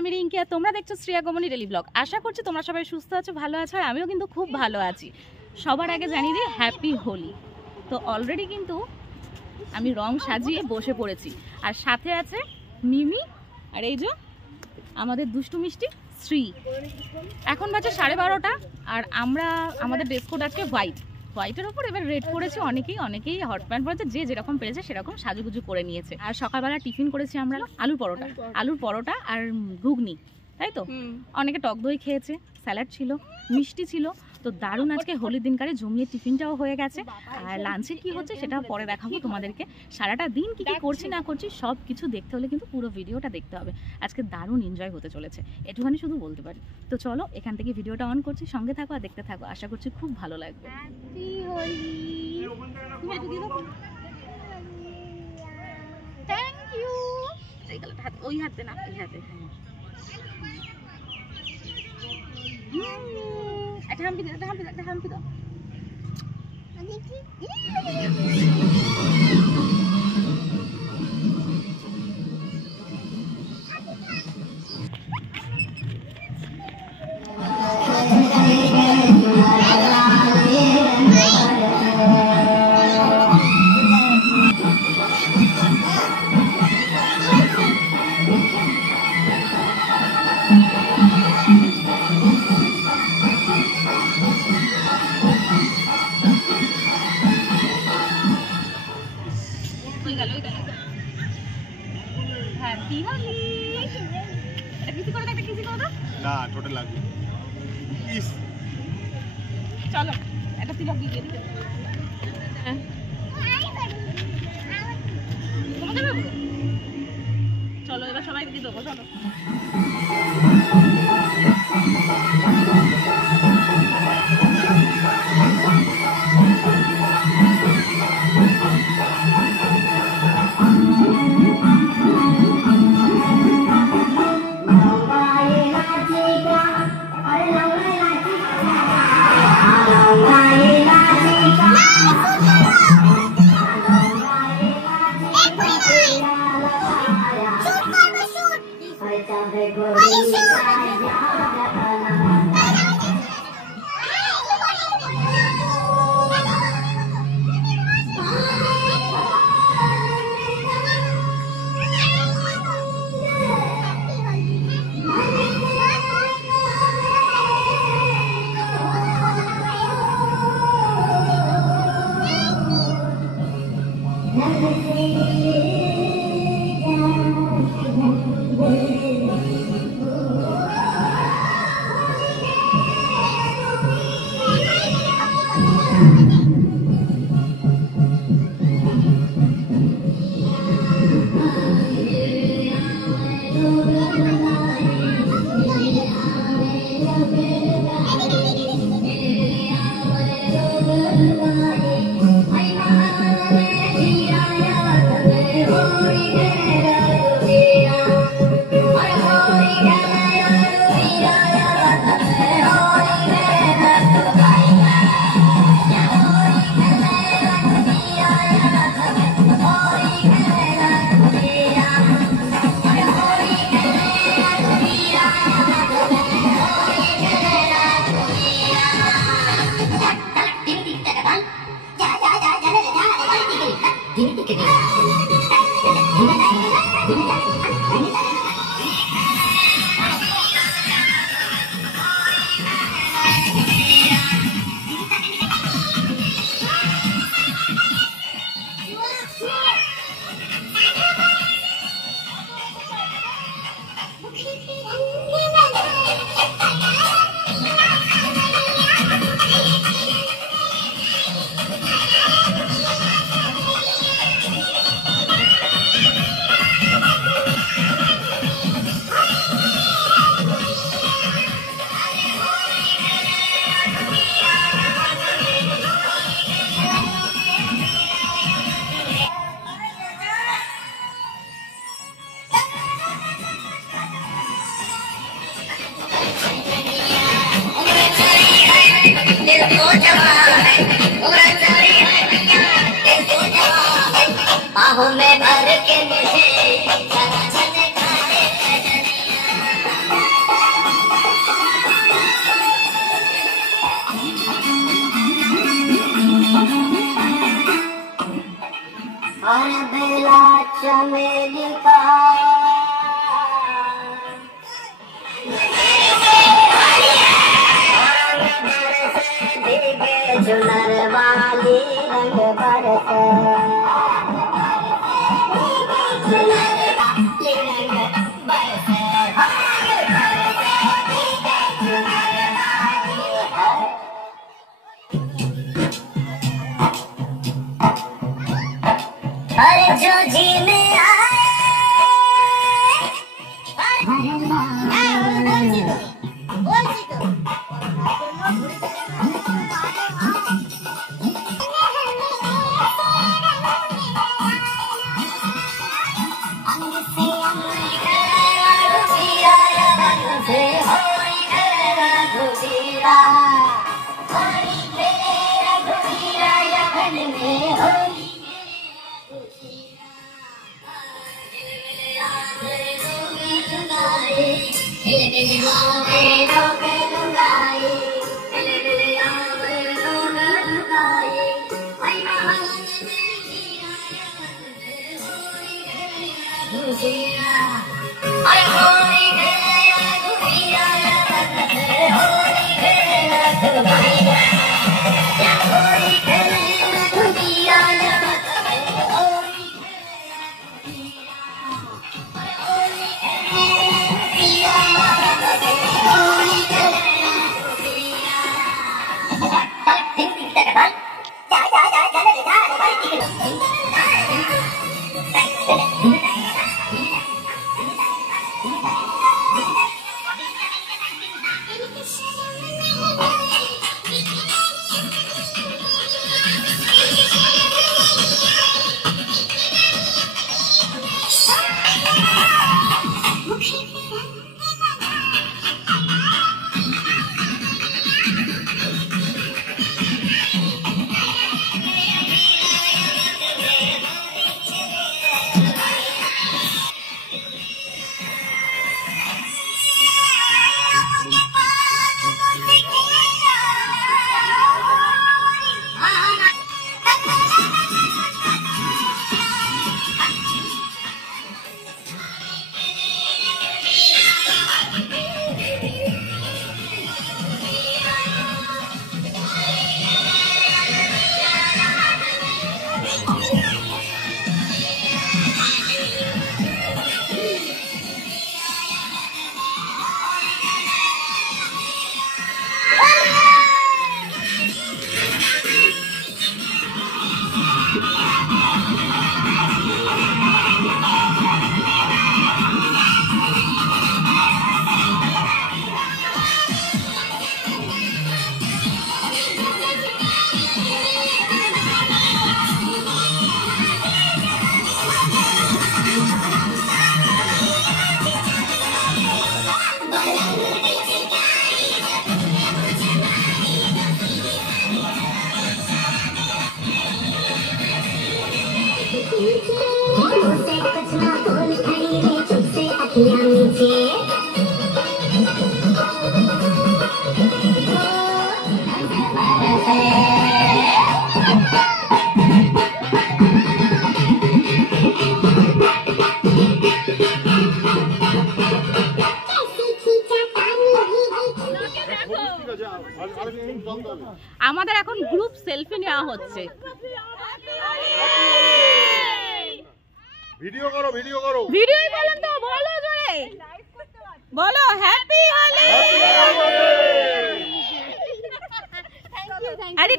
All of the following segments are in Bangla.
আমি রিঙ্কি আর তোমরা দেখছো শ্রেয়া গমনি ডেলি ব্লগ। আশা করছি তোমরা সবাই সুস্থ আছো, ভালো আছো, আর আমিও কিন্তু খুব ভালো আছি। সবার আগে জানিয়ে দিই হ্যাপি হোলি। তো অলরেডি কিন্তু আমি রং সাজিয়ে বসে পড়েছি, আর সাথে আছে মিমি আর এই যে আমাদের দুষ্টু মিষ্টি শ্রী। এখন বাজে 12:30, আর আমাদের ড্রেস কোড আজকে হোয়াইটের ওপর এবার রেড করেছি। অনেকেই হট প্যান্ট পরেছে, যে যেরকম পেরেছে সেরকম সাজুগুজু করে নিয়েছে। আর সকালবেলা টিফিন করেছি আমরা আলুর পরোটা আর ঘুগনি, তাই তো। অনেকে টক দই খেয়েছে, স্যালাড ছিল, মিষ্টি ছিল। তো দারুণ আজকে হোলির দিনকারে জমিয়ে টিফিনটাও হয়ে গেছে। আর লাঞ্চে কি হচ্ছে সেটা পরে দেখাবো তোমাদেরকে। সারাটা দিন কি কি করছি না করছি সব কিছু দেখতে হলে কিন্তু পুরো ভিডিওটা দেখতে হবে। আজকে দারুণ এনজয় হতে চলেছে, একটুখানি শুধু বলতে পারি। তো চলো এখান থেকে ভিডিওটা অন করছি, সঙ্গে থাকো আর দেখতে থাকো। আশা করছি খুব ভালো লাগবে। Thank you. ওই হাতে না, এই হাতে। একটা হাম্পি দাও। চলো একটা তিলক দিয়ে দিতে। চলো এবার সবাইকে দিয়ে দেবো, চলো। बाहों में भर के मुझे और बेला चमेली का जुनर वाली रंग बरसे अरे जो जी में হচ্ছে। ভিডিও করো, ভিডিও করো। ভিডিওই বলেন তো, বলো জোরে বলো হ্যাপি হোলি। আরে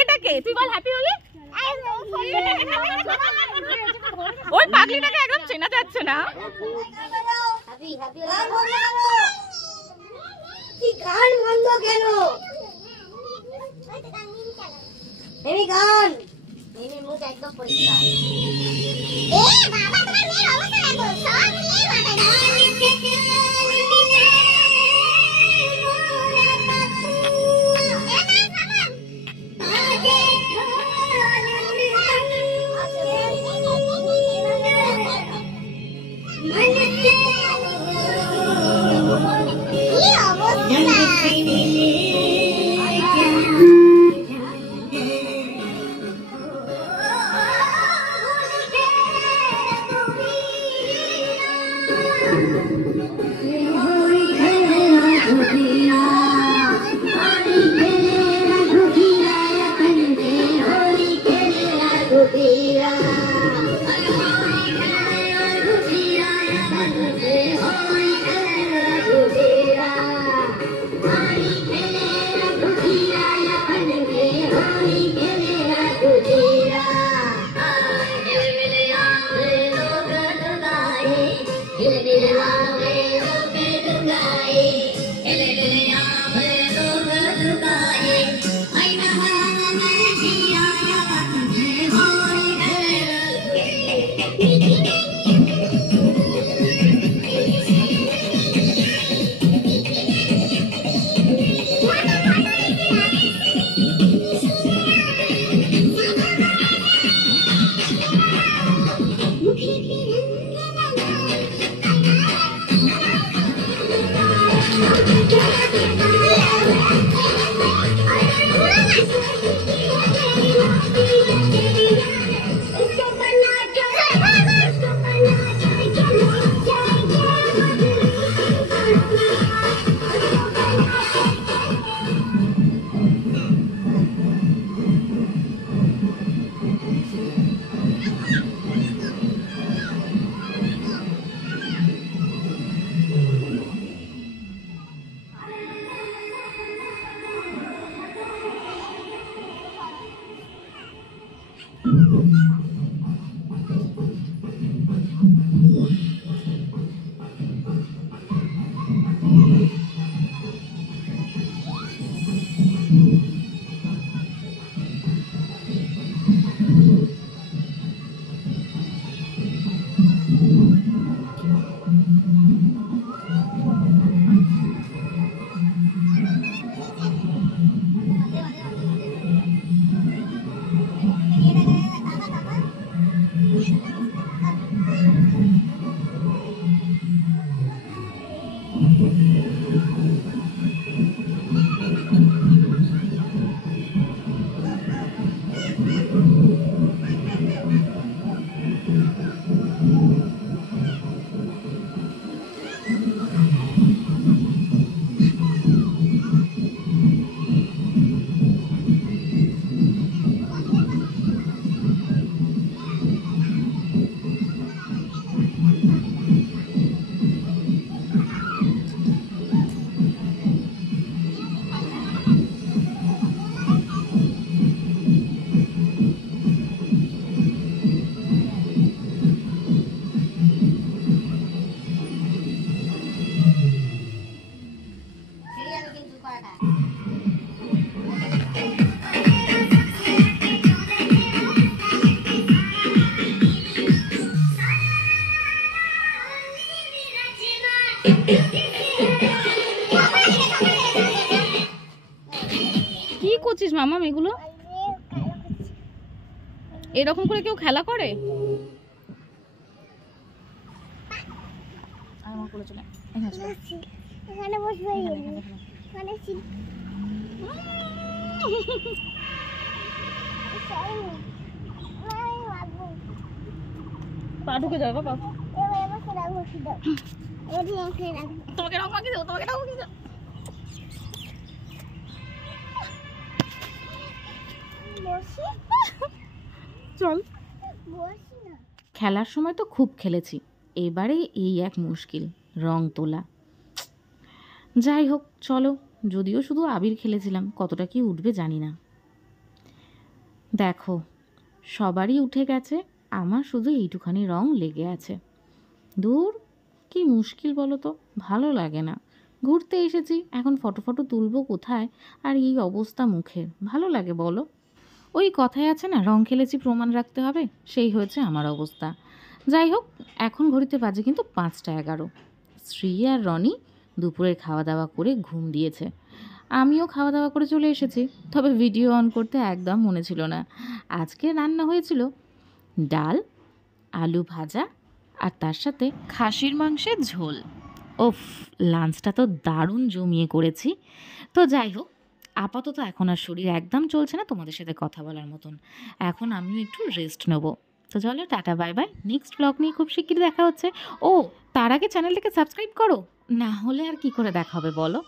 এটাকে তুই বল হ্যাপি হোলি। ওই পাগলিটাকে একদম চেনা যাচ্ছে না। কি গান বন্ধ কেন? এই গান মেয়ের মুখ একদম পরিষ্কার। এ বাবা, তোমার মেয়ের অবস্থা দেখো, সব নিয়ে মাথায় কি করছিস মামা? এগুলো এরকম করে কেউ খেলা করে? আমার করে চলে এখানে বসবে, এখানে পা ঢুকে যাবে বাবা। তোমাকে রং মাখিয়ে দেবো, তোমাকে রং মাখিয়ে দেবো। বসি চল। বসি না খেলার সময় তো খুব খেলেছি, এবারে এই এক মুশকিল, রং তোলা। যাই হোক চলো, যদিও শুধু আবির খেলেছিলাম, কতটা কি উঠবে জানি না। দেখো সবারই উঠে গেছে, আমার শুধু এইটুখানি রং লেগে আছে। দূর কি মুশকিল বলো তো, ভালো লাগে না। ঘুরতে এসেছি, এখন ফটো তুলবো কোথায়, আর এই অবস্থা মুখের, ভালো লাগে বলো? ওই কথায় আছে না, রং খেলেছি প্রমাণ রাখতে হবে, সেই হয়েছে আমার অবস্থা। যাই হোক, এখন ঘড়িতে বাজে কিন্তু 5টা 11। শ্রী আর রনি দুপুরে খাওয়া দাওয়া করে ঘুম দিয়েছে, আমিও খাওয়া দাওয়া করে চলে এসেছি। তবে ভিডিও অন করতে একদম মনে ছিল না। আজকে রান্না হয়েছিল ডাল, আলু ভাজা, আর তার সাথে খাসির মাংসের ঝোল। ওফ, লাঞ্চটা তো দারুণ জমিয়ে করেছি। তো যাই হোক, আপাতত এখন আর শরীর একদম চলছে না তোমাদের সাথে কথা বলার মতন, এখন আমিও একটু রেস্ট নেবো। তো চলো tata bye bye, next blog নিয়ে খুব শিগগিরই দেখা হচ্ছে। ও তার আগে চ্যানেলটাকে সাবস্ক্রাইব করো, না হলে আর কি করে দেখা হবে বলো।